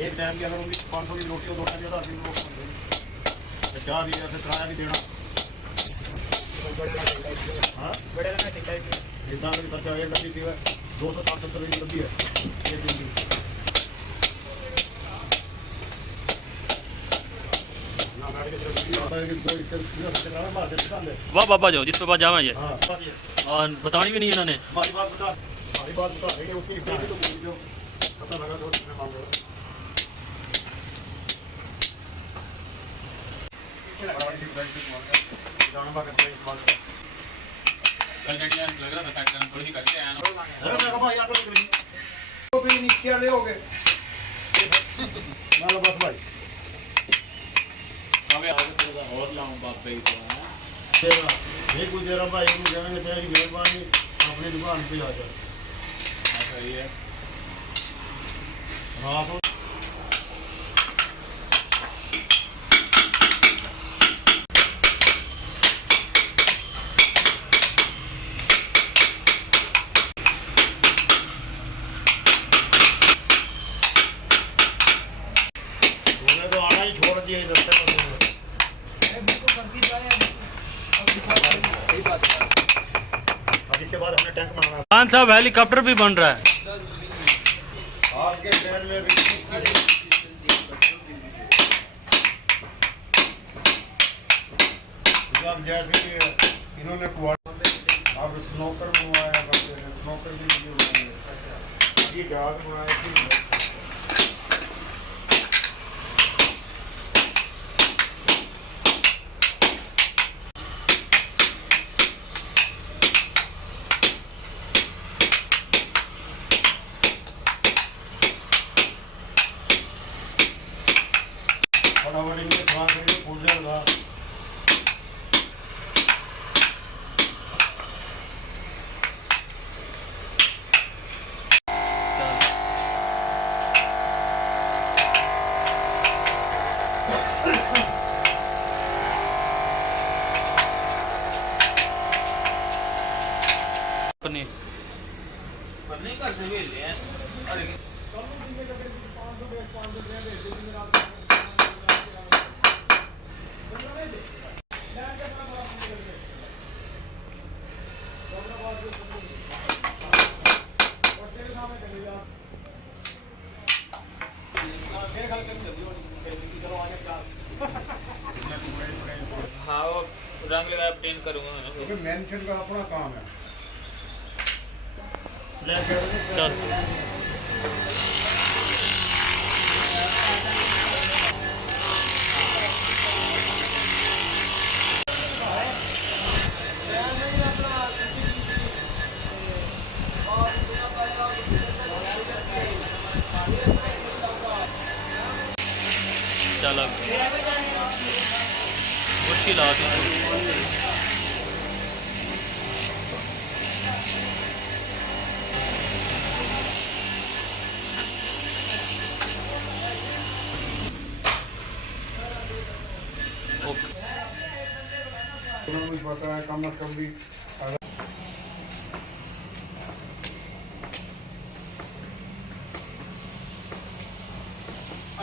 एक टाइम की अगर उनकी 500 की रोटी और 2 टाइम की 80 लोग बनते चाह भी फिर किराया भी देना हाँ बड़े लगा ठीक है इतना भी खर्चा एक डब्बी थी 200-500 रुपये की डब्बी है एक दिन की वाह बाबा जो जिस पे बात जावा ये और बतानी भी नहीं इन्होंने हमारी बात बता देंगे उसकी तो पता लगा तो उसने मांग लिया कल लग रहा था साइड थोड़ी सी करके आया ना अरे मैं भाई आप तो भी क्या ले होगे ना लो बस भाई अबे आगे थोड़ा और लाऊं बाप पे तो नहीं कुछ दे रहा भाई मुझे जाने तेरी मेहरबानी अपनी दुकान पे आ जा सही है रात को तूने तो आना ही छोड़ दिया इधर से अब इसके बाद हमने टैंक बनाना खान साहब हेलीकॉप्टर भी बन रहा है। आपके ट्रेन में भी अब जैसे कि इन्होंने अब स्नोकर बनवाया बच्चे ने स्नोकर भी बनाए ये जहाज बनाए थी फटाफट इनके खा करके फूल जाएगा पनीर नहीं कर से भी ले अरे हाँ वो रंग लगा पेंट करूँगा मैं क्योंकि मेंशन का अपना काम है चल चल अब मुश्किल आ गई। उन्होंने मुझे पता है कम से कम भी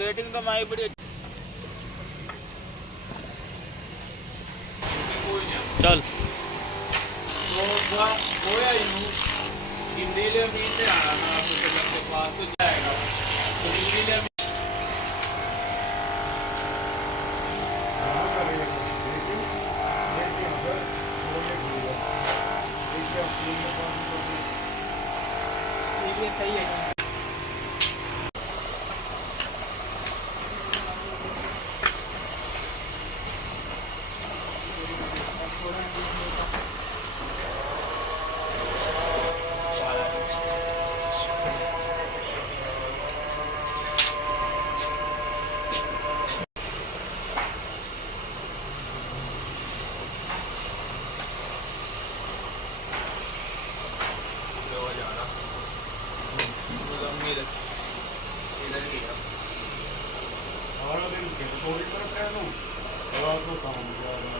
रेटिंग तो हमारी बड़ी चल वो या हिंदी ले मीन से आना ना आपको के पास तो जाएगा तो हिंदी ले ये सही है सारा दिन थोड़ी तरफ कह दूँ रात को काम